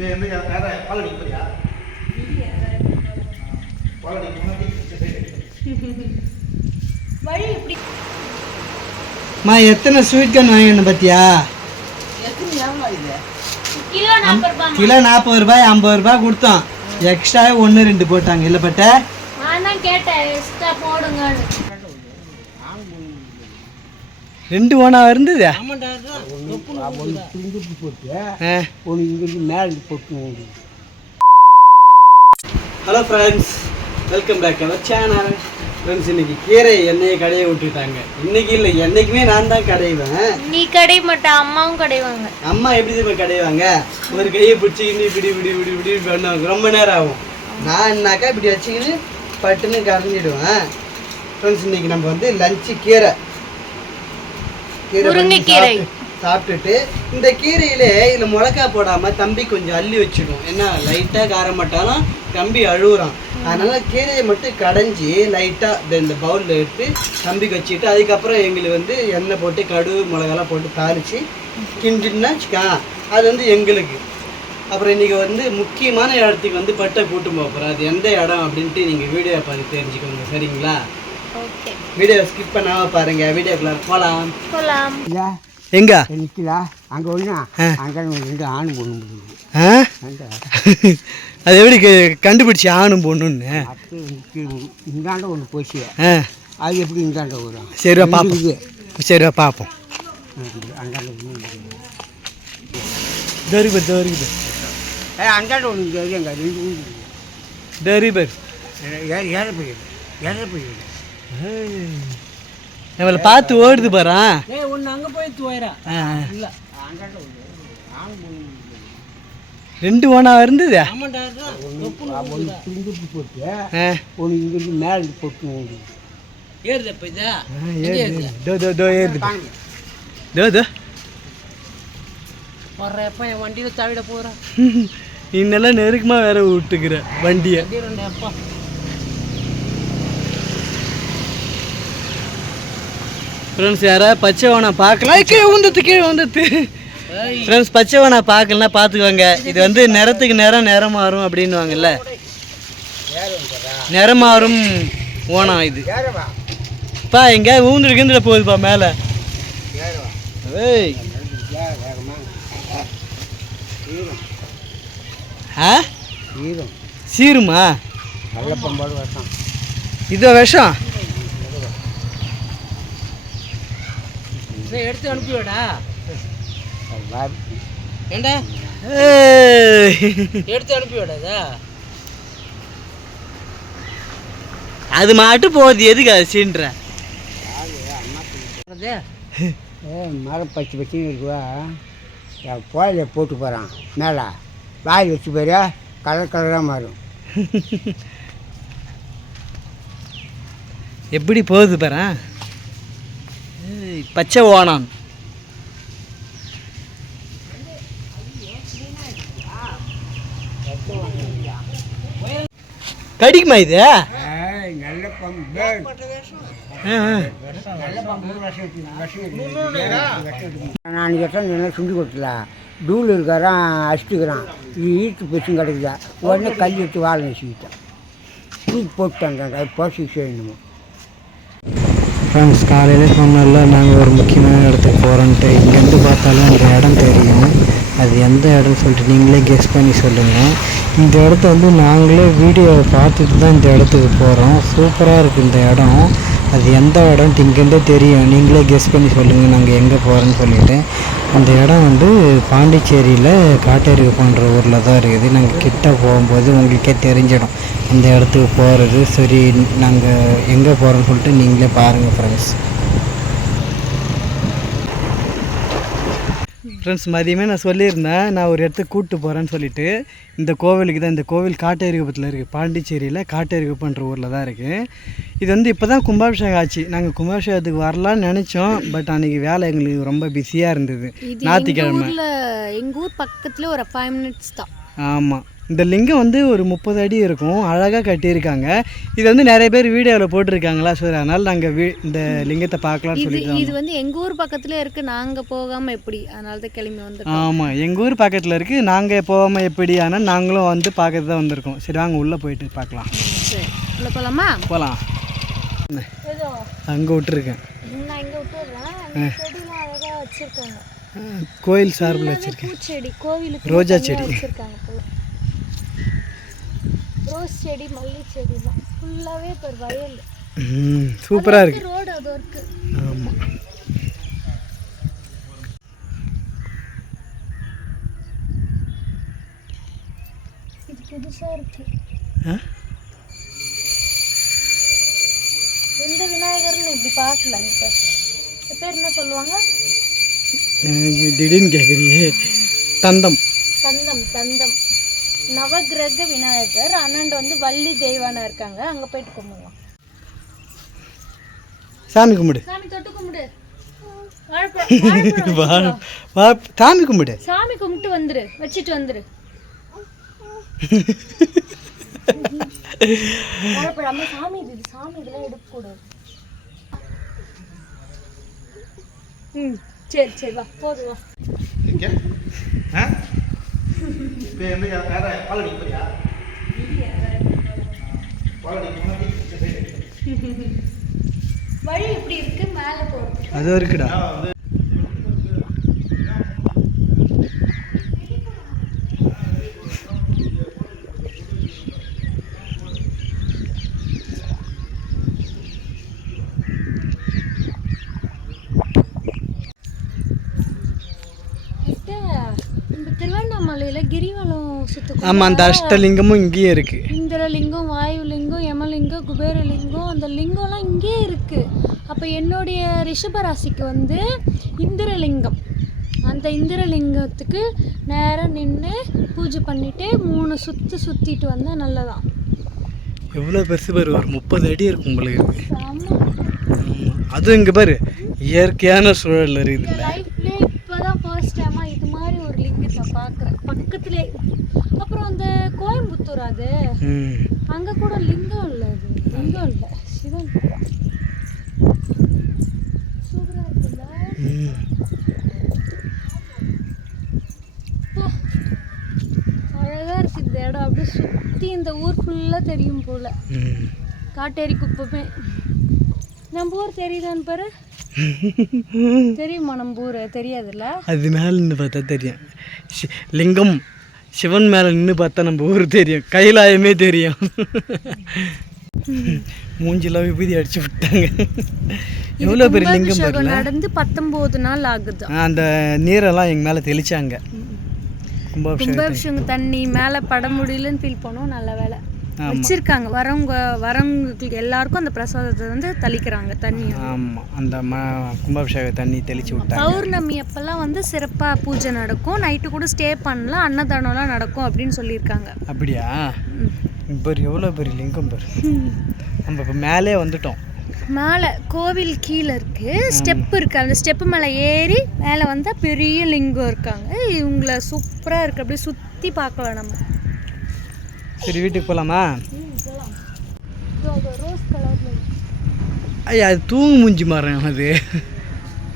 மா எத்தனை sweet corn வாங்கின பார்த்தியா? கிலோ 40 ரூபாய் 50 ரூபாய் கொடுத்தோம். எக்ஸ்ட்ரா 1-2 போட்டாங்க. இல்லை பட்ட ரெண்டு ஓனா இருந்தது. Hello friends, welcome back our channel. Friends, இன்னைக்கு கீரை எண்ணெயை கடையை விட்டுட்டாங்க. இன்னைக்கு இல்லை, என்னைக்குமே நான் தான் கடைவேன். நீ கடை மாட்டா, அம்மாவும் கடைவாங்க. அம்மா எப்படி தான் கடைவாங்க? ஒரு கையை பிடிச்சிக்கின்னு இப்படி பண்ணுவாங்க. ரொம்ப நேரம் ஆகும். நான் என்னாக்கா இப்படி வச்சுக்கின்னு பட்டுன்னு கரைஞ்சிடுவேன். ஃப்ரெண்ட்ஸ், இன்னைக்கு நம்ம வந்து லஞ்சு கீரை சாப்பிட்டுட்டு, இந்த கீரையிலே இதில் மிளகா போடாமல் தம்பி கொஞ்சம் அள்ளி வச்சுடும். ஏன்னா லைட்டாக காரமாட்டாலும் தம்பி அழுகுறான். அதனால் கீரையை மட்டும் கடைஞ்சி லைட்டாக இந்த பவுலில் எடுத்து தம்பிக்கு வச்சுட்டு, அதுக்கப்புறம் எங்களுக்கு வந்து எண்ணெய் போட்டு கடுகு மிளகாலாம் போட்டு தாளித்து கிண்டின்னா வச்சுக்கா, அது வந்து எங்களுக்கு. அப்புறம் இன்றைக்கி வந்து முக்கியமான இடத்துக்கு வந்து பட்டை கூட்டு போகிறோம். அது எந்த இடம் அப்படின்ட்டு நீங்கள் வீடியோ பார்த்து தெரிஞ்சுக்கோங்க, சரிங்களா? வீடியோ ஸ்கிப் பண்ணாமல் பாருங்கள். வீடியோக்குள்ள போகலாம். எங்க அங்கே ஒன்று அங்கே 2 ஆணும் பொண்ணு. அது எப்படி கண்டுபிடிச்சி ஆணும் பொண்ணுன்னு? இந்தாண்ட ஒன்று போச்சு, அது எப்படி இந்தாண்ட வரும்? சரிவா பார்ப்போம். சரிவா பார்ப்போம். அந்தாண்ட ஒன்று எங்க 2 பேர் ஏற போயிடு. நம்மளை பார்த்து ஓடுது பாரு. ஒன்று அங்கே போயிடுச்சு போயிடா. இல்லை, 2 ஓனா இருந்தது. ஒன்று இங்கிருந்து மேலே போட்டு ஏறுது. இப்போ ஏறுது. வர்றப்ப என் வண்டியில் தவிட போகிறேன். இன்னெல்லாம் நெருக்கமாக வேற விட்டுக்கிற வண்டியை. ஃப்ரெண்ட்ஸ், யாராவது பச்சை ஓனா பார்க்கலாம். கீழே வந்துட்டு ஃப்ரெண்ட்ஸ், பச்சை ஓனா பார்க்கலன்னா பார்த்துக்கோங்க. இது வந்து நிறத்துக்கு நிறம் மாறும் அப்படின்வாங்கல்ல, நிறம் மாறும் ஓனம் இது. பா எங்கேயாவது ஊந்துட்டு போகுதுப்பா மேலே. சீருமா? இதோ விஷம். எடுத்து அனுப்பிவிடா. ஏண்டா எடுத்து அனுப்பிவிடாதா? அது மாட்டு போகுது. எதுக்கு அது சீன்ற? மரம் பச்சை இருக்குவா, கோயில போட்டு போகிறான் மேலே. வாயில் வச்சு போயிரு, கலராக மாறும். எப்படி போகுது பாரு. பச்சை ஓனான். கடிக்குமா இது? நல்ல பம்பு. நான் நல்லா சுண்டி கொடுத்துல டூல் இருக்காரான், அடிச்சுக்கிறான். இது ஈட்டு பெருசும் கிடைக்குதா, உடனே கல் எடுத்து வாழை வச்சுக்கிட்டேன். தூக்கி போட்டுட்டாங்க. அது போச்சு செய்யணுமோ. ஃப்ரெண்ட்ஸ், காலையில் சொன்னால நாங்கள் ஒரு முக்கியமான இடத்துக்கு போகிறோன்ட்டு. இங்கேருந்து பார்த்தாலும் அந்த இடம் தெரியும். அது எந்த இடம்னு சொல்லிட்டு நீங்களே கெஸ் பண்ணி சொல்லுங்கள். இந்த இடத்த வந்து நாங்களே வீடியோவை பார்த்துட்டு தான் இந்த இடத்துக்கு போகிறோம். சூப்பராக இருக்குது இந்த இடம். அது எந்த இடம்ட்டு இங்கேருந்தே தெரியும். நீங்களே கெஸ் பண்ணி சொல்லுங்கள் நாங்கள் எங்கே போகிறோன்னு சொல்லிவிட்டு. அந்த இடம் வந்து பாண்டிச்சேரியில் காட்டேரிக்குப்பம்ன்ற ஊரில் தான் இருக்குது. நாங்கள் கிட்ட போகும்போது உங்களுக்கே தெரிஞ்சிடும் அந்த இடத்துக்கு போகிறது. சரி, நாங்கள் எங்கே போகிறோன்னு சொல்லிட்டு நீங்களே பாருங்கள் ஃப்ரெண்ட்ஸ். ஃப்ரெண்ட்ஸ், மதியமே நான் சொல்லியிருந்தேன் நான் ஒரு இடத்துக்கு கூப்பிட்டு போகிறேன்னு சொல்லிவிட்டு. இந்த கோவிலுக்கு தான். இந்த கோவில் காட்டேரிக்குப்பத்தில் இருக்குது. பாண்டிச்சேரியில் காட்டேரிக்குப்பம்ன்ற ஊரில் தான் இருக்குது. இது வந்து இப்போ தான் கும்பாபிஷேகம் ஆச்சு. நாங்கள் கும்பாபிஷேகத்துக்கு வரலான்னு நினச்சோம். பட் அன்றைக்கி வேலை எங்களுக்கு ரொம்ப பிஸியாக இருந்தது. ஞாயிற்றுக்கிழமை. எங்கள் ஊர் பக்கத்தில் ஒரு 5 minutes தான். ஆமாம், இந்த லிங்கம் வந்து ஒரு 30 அடி இருக்கும், அழகாக கட்டியிருக்காங்க. இது வந்து நிறைய பேர் வீடியோவில் போட்டிருக்காங்களா, ஸோ அதனால் நாங்கள் இந்த லிங்கத்தை பார்க்கலாம்னு சொல்லிட்டு. இது வந்து எங்கள் ஊர் பக்கத்துலேயே இருக்குது, நாங்கள் போகாமல் எப்படி, அதனால தான் கிளம்பி வந்துருக்கோம். ஆமாம், எங்கள் ஊர் பக்கத்தில் இருக்குது, நாங்கள் போகாமல் எப்படி, ஆனால் நாங்களும் வந்து பார்க்கறது தான் வந்திருக்கோம். சரி வாங்க உள்ளே போயிட்டு பார்க்கலாம். சரி உள்ளே போகலாமா? போகலாம். அங்கே விட்டுருக்கேன், நான் இங்கே விட்டுறேன். செடிலாம் அழகாக வச்சுருக்காங்க, கோயில் சார்பில் வச்சுருக்கேன். பூச்செடி, கோவிலுக்கு ரோஜா செடி வச்சுருக்காங்க போல. ரோஸ் செடி, மல்லி செடிலாம் ஃபுல்லாகவே இப்போ வயல். சூப்பராக இருக்குது ரோடு அது இருக்குது. ஆமாம், இது புதுசாக இருக்குது. எந்த விநாயகர்னு இப்படி பார்க்கல. இப்போ பேர் என்ன சொல்லுவாங்க? திடீர்னு கேட்குறியே. தந்தம் தந்தம் தந்தம் நவகிரக விநாயகர். அண்ணன் வந்து வள்ளி தெய்வானா இருக்காங்க, அங்கே போயிட்டு கும்பிடலாம். சாமி கும்பிடு, சாமி தொட்டு கும்பிடு. சாமி கும்பிடு, சாமி கும்பிட்டு வந்துரு, வச்சுட்டு வந்துரு. அம்மா சாமி இது, சாமி இதெல்லாம் எடுக்கக்கூடாது. சரி சரி வா, போதும் வா. வழி எப்படி இருக்கு மேலே போகிறது? அது இருக்குடா. திருவண்ணாமலையில் கிரிவலம் சுத்த. ஆமாம், அந்த அஷ்டலிங்கமும் இங்கேயே இருக்குது. இந்திரலிங்கம், வாயுலிங்கம், யமலிங்கம், குபேரலிங்கம், அந்த லிங்கம்லாம் இங்கேயே இருக்குது. அப்போ என்னுடைய ரிஷபராசிக்கு வந்து இந்திரலிங்கம், அந்த இந்திரலிங்கத்துக்கு நேராக நின்று பூஜை பண்ணிவிட்டு 3 சுற்று சுற்றிட்டு வந்தால் நல்லதான். எவ்வளோ பெருசு பாரு, ஒரு 30 அடி இருக்கும் உங்களுக்கு. அதுவும் இங்கே பாரு, இயற்கையான சூழல் இருக்குது. லைஃப்லேயே இப்போ தான் ஃபர்ஸ்ட் டைமாக இது மாதிரி ஒரு லிங்கத்தை பார்க்குறேன் பக்கத்துலேயே. அப்புறம் அந்த கோயம்புத்தூர், அது அங்கே கூட லிங்கம் இல்லை, அது லிங்கம் இல்லை, சிவன். சூப்பராக இருக்குல்ல? அழகாக இருக்குது இந்த இடம். அப்படியே சுற்றி இந்த ஊர் ஃபுல்லாக தெரியும் போல். காட்டேரி குப்பமே. நம்ம ஊர் தெரியுதான்னு பாரு. தெரியுமா நம்ம ஊர்? தெரியாதுல்ல. அது மேலே நின்று பார்த்தா தெரியும். லிங்கம் சிவன் மேலே நின்று பார்த்தா நம்ம ஊர் தெரியும், கைலாயமே தெரியும். மூஞ்சிலாம் விபூதி அடிச்சு விட்டாங்க. எவ்வளோ பெரிய லிங்கம் நடந்து 19 நாள் ஆகுது. அந்த நீரெல்லாம் எங்கள் மேலே தெளிச்சாங்க. கும்பாபிஷேகம் தண்ணி மேலே பட முடியலன்னு ஃபீல் பண்ணோம். நல்ல வேலை வச்சிருக்காங்க. வரவங்களுக்கு எல்லாருக்கும் அந்த பிரசாதத்தை வந்து தெளிக்கிறாங்க தண்ணி. ஆமாம், அந்த கும்பாபிஷேக தண்ணி தெளிச்சு விட்டாங்க. பௌர்ணமி அப்பெல்லாம் வந்து சிறப்பாக பூஜை நடக்கும், நைட்டு கூட ஸ்டே பண்ணலாம், அன்னதானம்லாம் நடக்கும் அப்படின்னு சொல்லியிருக்காங்க. அப்படியா? இப்போ எவ்வளோ பெரிய லிங்கம் பாரு. நம்ம இப்போ மேலே வந்துட்டோம். மேலே கோவில் கீழே இருக்குது, ஸ்டெப்பு இருக்குது. அந்த ஸ்டெப்பு மேலே ஏறி மேலே வந்தால் பெரிய லிங்கம் இருக்காங்க. இவங்கள சூப்பராக இருக்குது, அப்படியே சுற்றி பார்க்கலாம் நம்ம. சரி வீட்டுக்கு போகலாமா? Rose colour. ஐயா, அது தூங்கு மூஞ்சி மரம். அது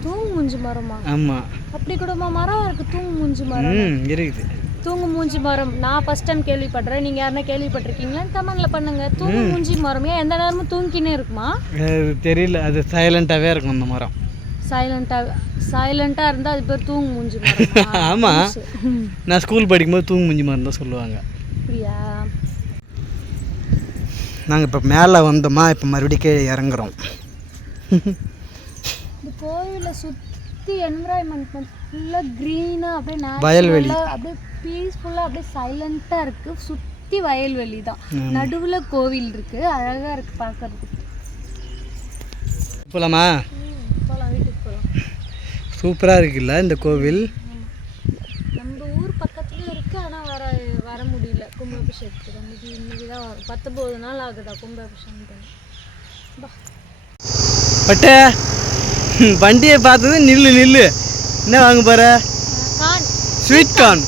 தூங்கு மூஞ்சி மரமா? ஆமாம், அப்படி கூட மரம் இருக்குது, தூங்கு மூஞ்சி மரம் இருக்குது. தூங்கு மூஞ்சி மரம் நான் ஃபஸ்ட் டைம் கேள்விப்படுறேன். நீங்கள் யாருன்னா கேள்விப்பட்டிருக்கீங்களான்னு கமெண்ட்ல பண்ணுங்க. தூங்கு மூஞ்சி மரம் ஏன் எந்த நேரமும் தூங்கினே இருக்குமா? தெரியல, அது சைலண்ட்டாகவே இருக்கும் அந்த மரம். சைலண்ட்டாக இருந்தால் அது பேர் தூங்கு மூஞ்சி மரம். ஆமாம், நான் ஸ்கூல் படிக்கும்போது தூங்கு மூஞ்சி மரம் தான் சொல்லுவாங்க. அப்படியா? நாங்கள் இப்போ மேலே வந்தோமா, இப்போ மறுபடியும் கீழே இறங்குறோம். இந்த கோவிலை சுற்றி என்விரான்மெண்ட் ஃபுல்லாக க்ரீனாக அப்படியே வயல்வெளி, அப்படியே பீஸ்ஃபுல்லாக அப்படியே சைலண்ட்டாக இருக்குது. சுற்றி வயல்வெளி தான், நடுவில் கோவில் இருக்குது, அழகாக இருக்குது பார்க்கறதுக்கு. போகலாமா? போகலாம், வீட்டுக்கு போகலாம். சூப்பராக இருக்குல்ல இந்த கோவில். நம்ம ஊர் பக்கத்துலேயே இருக்குது, ஆனால் வர முடியல கும்பாபிஷேகத்துக்கு. இன்னைக்கு தான் 19 நாள் ஆகுதா கும்பாபிஷேகம் பண்ணி. பட்ட வண்டியை பார்த்தது நில்லு என்ன வாங்க போற? Corn, sweet corn.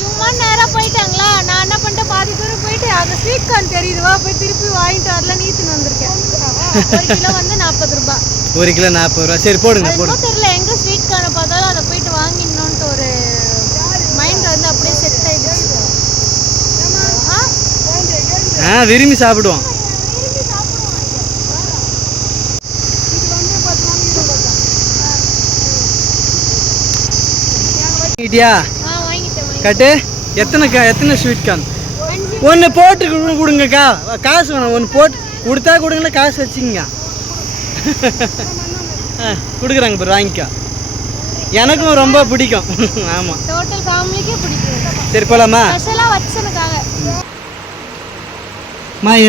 இவங்க நேராக போயிட்டாங்களா? நான் என்ன அங்கே ஸ்வீட் கார்ன் தெரியுதுவா போய் திருப்பி வாங்கிட்டு வரல நீத்துன்னு வந்திருக்கேன். 1 கிலோ வந்து 40 ரூபாய். 1 கிலோ 40 ரூபா. சரி போடுங்க போடுங்க. தெரியல எங்கே ஸ்வீட் கார்னை பார்த்தாலும் அதை போயிட்டு வாங்கிடணுன்ட்டு ஒரு மைண்ட் வந்து அப்படியே செட் ஆயிடுச்சு. விரும்பி சாப்பிடுவோம். கட்டு எத்தனை ஸ்வீட் கார்ன்? ஒன்று போட்டு கொடுங்கக்கா, காசு வேணும். ஒன்று போட்டு கொடுத்தா கொடுங்களா, காசு வச்சுங்க. கொடுக்குறாங்க பாரு, வாங்கிக்கோ. எனக்கும் ரொம்ப பிடிக்கும். ஆமாம், டோட்டல் ஃபேமிலிக்கே பிடிக்கும். சரி போலாமா? ஸ்பெஷலாக வச்சனுக்காக.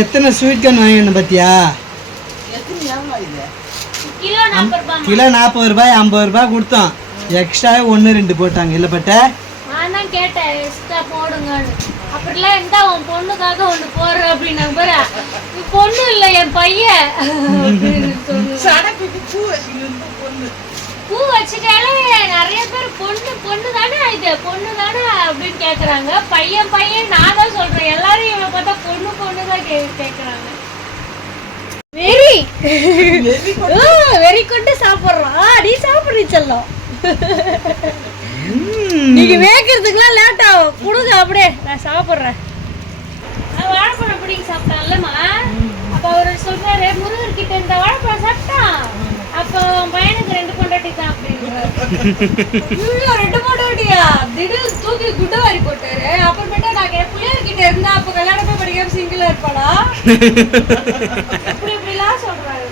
எத்தனை ஸ்வீட் கார்ன் வாங்கினேன் பார்த்தியா? கிலோ 40 ரூபாய். 50 ரூபாய் கொடுத்தோம். எக்ஸ்ட்ரா 1 2 போட்டாங்க. இல்லை பட்ட நான் தான் கேட்டேன் எக்ஸ்ட்ரா போடுங்கன்னு. அப்படிலாம் இருந்தா உன் பொண்ணுக்காக ஒன்று போடுற அப்படின்னாங்க பாரு. பொண்ணு இல்லை என் பையன். பூ வச்சுட்டாலே நிறைய பேர் பொண்ணு தானே இது பொண்ணு தானே அப்படின்னு கேட்குறாங்க. பையன் நான் தான் சொல்றேன். எல்லாரும் இவனை பார்த்தா பொண்ணு தான் கேட்குறாங்க. வெறி கொண்டு சாப்பிட்றான். நீ சாப்பிட்றீ செல்லம். நீங்க வேக்கிறதுக்குலாம் லேட் ஆகும். கொடுங்க அப்படியே நான் சாப்பிட்றேன். வாழைப்பழம் பிடிக்க சாப்பிட்டான்லம்மா. அப்போ அவர் சொல்றாரு முருகர்கிட்ட இந்த வாழைப்பழம் சாப்பிட்டான். அப்போ பையனுக்கு 2 பொண்டாட்டி தான் அப்படின்றாரு. 2 பொண்டாட்டியா? திடீர்னு தூக்கி குட்டை வாரி போட்டாரு. அப்புறமேட்டா நான் பிள்ளையர்கிட்ட இருந்தா அப்போ கல்யாணமே படிக்காம சிங்கிளா இருப்பாடா இப்படிலாம் சொல்றாரு.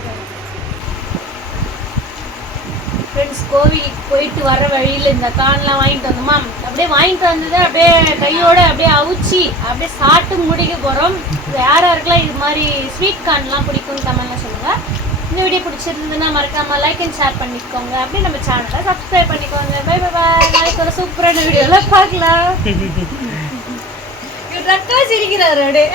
ஃப்ரெண்ட்ஸ், கோவிலுக்கு போயிட்டு வர வழியில் இந்த கார்ன்லாம் வாங்கிட்டு வந்தோமா. அப்படியே வாங்கிட்டு வந்ததை அப்படியே கையோடு அப்படியே அவிச்சி அப்படியே சாப்பிட்டு முடிக்க போகிறோம். யாருக்கெல்லாம் இது மாதிரி ஸ்வீட் கார்ன்லாம் பிடிக்கும்னு கமெண்ட்ல சொல்லுங்கள். இந்த வீடியோ பிடிச்சிருந்ததுன்னா மறக்காமல் லைக் அண்ட் ஷேர் பண்ணிக்கோங்க. அப்படியே நம்ம சேனலை சப்ஸ்கிரைப் பண்ணிக்கோங்க. Bye bye bye. நாளைக்கு ஒரு சூப்பரான வீடியோலாம் பார்க்கலாம். சிரிக்கிறாரு அப்படியே.